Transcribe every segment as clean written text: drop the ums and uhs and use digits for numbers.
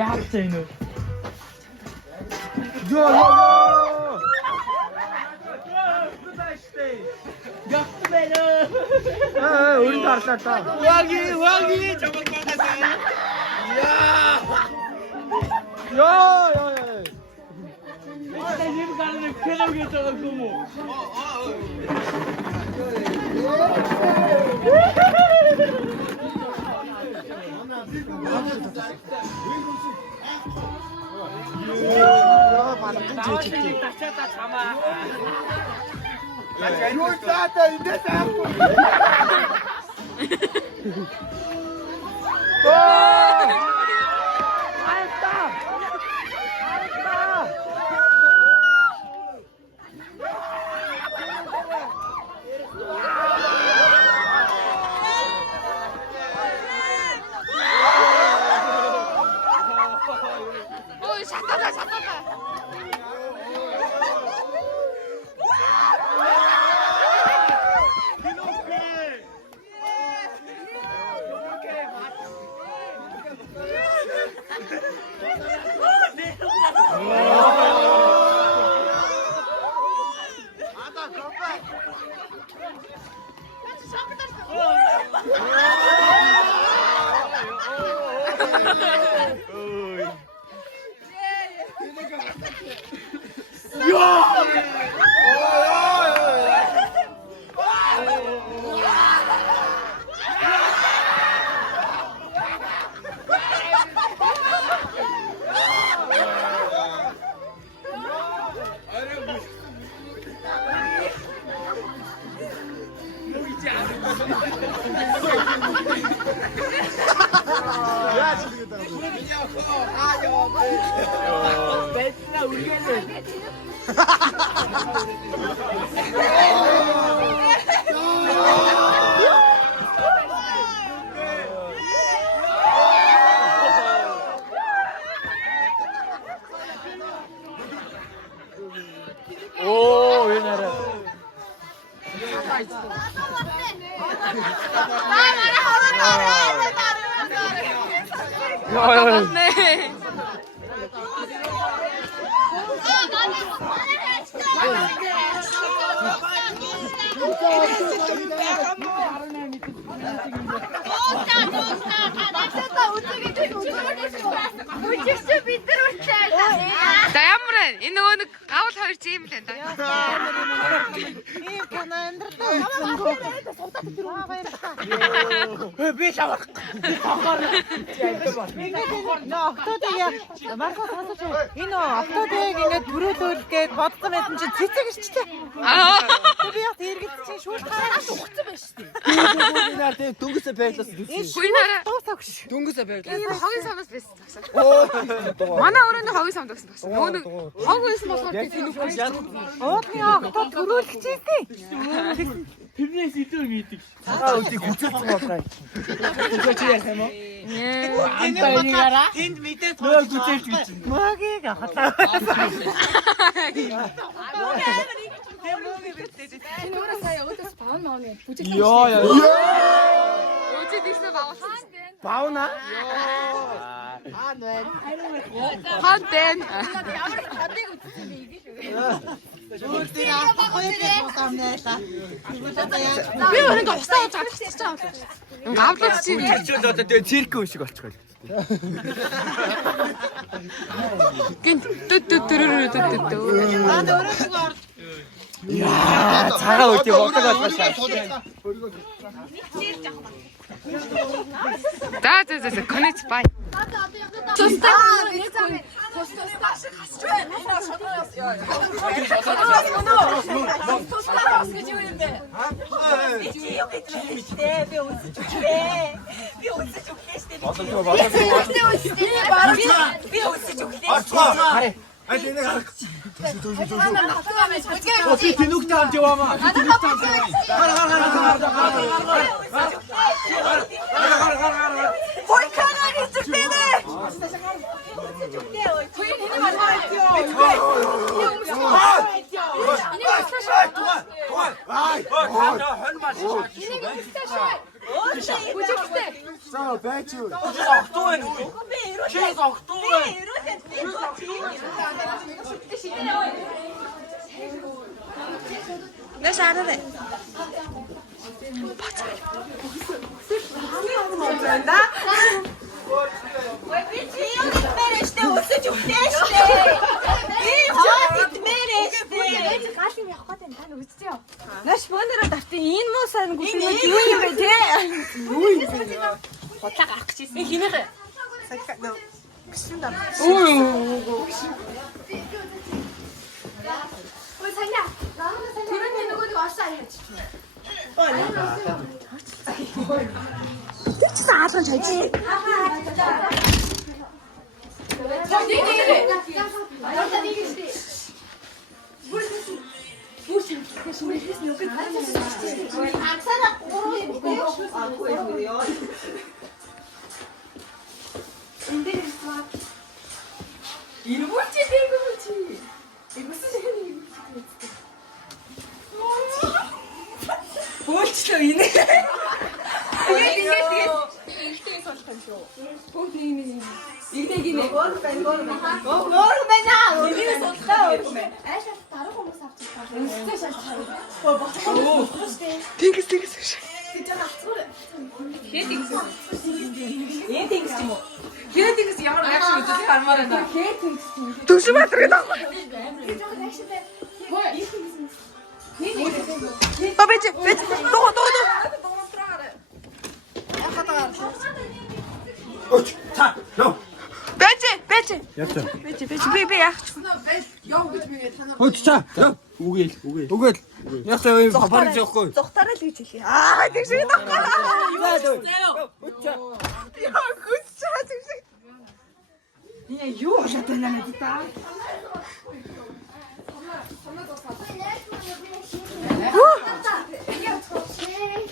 Яасан энэ? Ёо. Яах вэ? Өөрөнд харлаа та. Ваги чамд багасаа. Ёо. Энэ гарны киног гэж байгаа юм уу? Ёо, манай чинь тачаата чамаа. Юу таата эндээс аахгүй. ой, шатаага. Бэтна үргэлээ. Оо, энэ арай. 네. За ямар вэ? Энэ нөгөө нэг гавл хоёр чи юм л энэ. ийм кино амьдралаа Би шавах. энэ октодыг ингээд төрөөлүүлгээд бодсон байсан чинь цэцэг ирчлээ. Би яг эргэлт чинь шүүж хараад ухсан байж шүү дээ. Наар тэг дүнгэсээ байрлаас Гүн хараа. Дуусаагүй. дүнгэсээ байрлаа. Энэ хогийн самнаас байсан багсаа. Оо. Манай өрөөний хогийн самд байсан багсаа. Нөгөө нэг хог байсан болохоор Яг энэ хүн яа. Уудны октод төрөөлж ийсэн. Тэрнээс илүү мэддэг. Аа үгүй хүчтэй болгоо. Үгүй чи яах юм уу? Энд мэдээ тоо гүцэлж гэж. Мөгийг ахлаа. энэ өөрөө сая өөдөөс баун мааны бүжиг. Ёо. Өөдөө дийснэ баасан. Баuna. Хантэн. Би өөрөнгө устаа ууж тасчих чам. Гавлаач чи. Чичүүд одоо тэгээ цирк юм шиг болчихгоо. Гинт төтөтөрөтөтөө. Яа, цагаан үеийн бодлого болчихсон. За конец бай. Оси тэнүүгтэй хамт яваамаа. За, бач юу. Охтуу байна уу? Чи зогтуу бай. Нэ шаараа. Би чи юу нэмэрэштэй өсөж өгтөөштэй. Би чад нэмэрэштэй. Гал юм явах гэдэг тань үзтээ юу? Наш бөөнөрөө давтаа энэ муу сайн гүшүүг юу юм бэ те? Бодлоо гарах гэж ирсэн. Хинээхэ. Ой саня. Түрүүний нөгөөдөө орсоо яаж чи. Тэр чи саалган чайж. Бөөлчлөө инэ. Өөр байна. Энийг сонлоо өөр юм. Аашаа дарах хүмүүс авчихсан. Тэгс. Хээдингс ямар акшн үзүүлэх хармаар байна. Төвшин батар гэдэг. Бабэж. Доо. Өч та. Нөө. Бэж. Яцаа. Би яах ч. Өч та. Үгээл. Яцаа юу бараг зөөхгүй. Зогтараа л гэж хэлээ. Аа тэг шиг даа. Юу болоод байна надад та?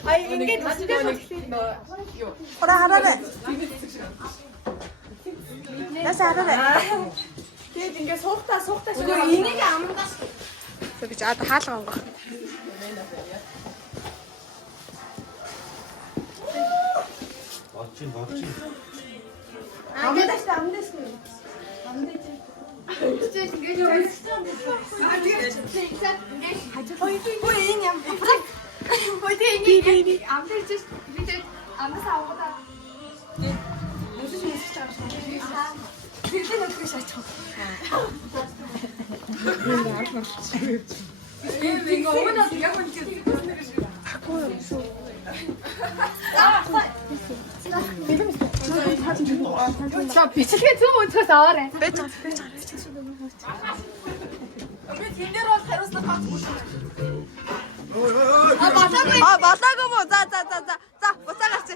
Ай ингээд Хараа. Насаараа. тэгээд ингээд суухтаа шиг энийг амгаас Тэг чи ад хаалга авах. Бачин. амдаас амдаас Ой энэ юм. Ой тэгээ амдэрч бид амнаас авах. Тэрний нөхөж ачаа. Ингээ өмнө яг үнэ. За бичлэгээ зөв өнцгөөс аваарай. Би тэн дээр бол хариуцлага авахгүй шүү. Болоогүй мó. За. Буцаа гарч.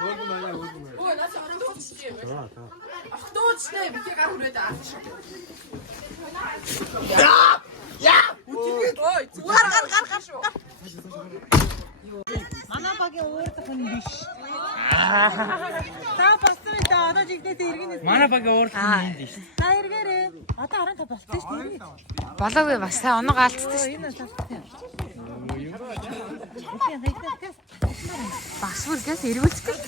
Ой, наач автоочтой. Автоочтой битээ гар хүрээд аач. Яа! Ой, Гар шүү. Манай багийн уурдах хүн биш. Та болсон үү? Одоо жигдээд иргэнэ. Манай багийн уурд юм биш. Та эргээрээ. Одоо 15 болсон шүү дээ. Болоогүй бас сайн оноо гаалтсан шүү. Энэ тастай. Бас бүргээс эргүүлдэг.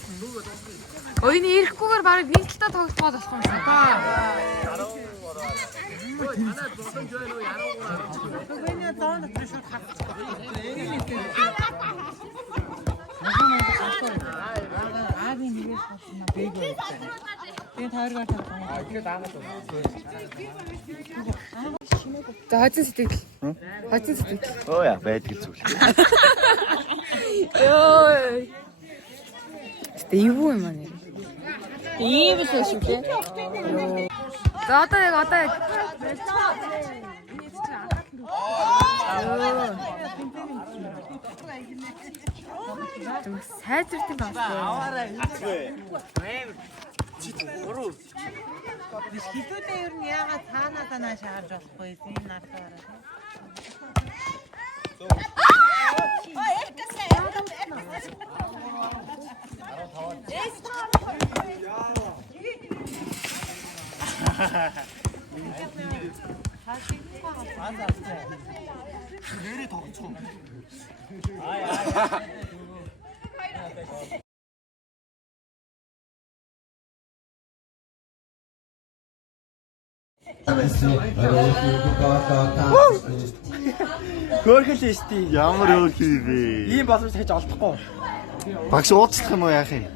Ойны ирэхгүйгээр барыг нэг талдаа тоглоход болох юм шиг. Тэгвэл доо дотор шууд хатчих. Аагийн нэгээс болсон бэг байсан. Би тааргаар тавьсан. За хожин сэтгэл. Оо яа байдаг зүйл. Йой. Тэ юу юм аа нэр. Ийм биш шүү дээ. За одоо яг. Сайжирт юм байна. Хитүүдээ ер нь яагаад цаанаасаа нааш харж болохгүй энэ наасаараа. Нэрээ тогтцоо. Хөөхөл өстэй. Ямар хөөхий бэ? Ийм боломж хийж олдохгүй. Багш ууцлах юм уу яах юм?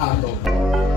Ando.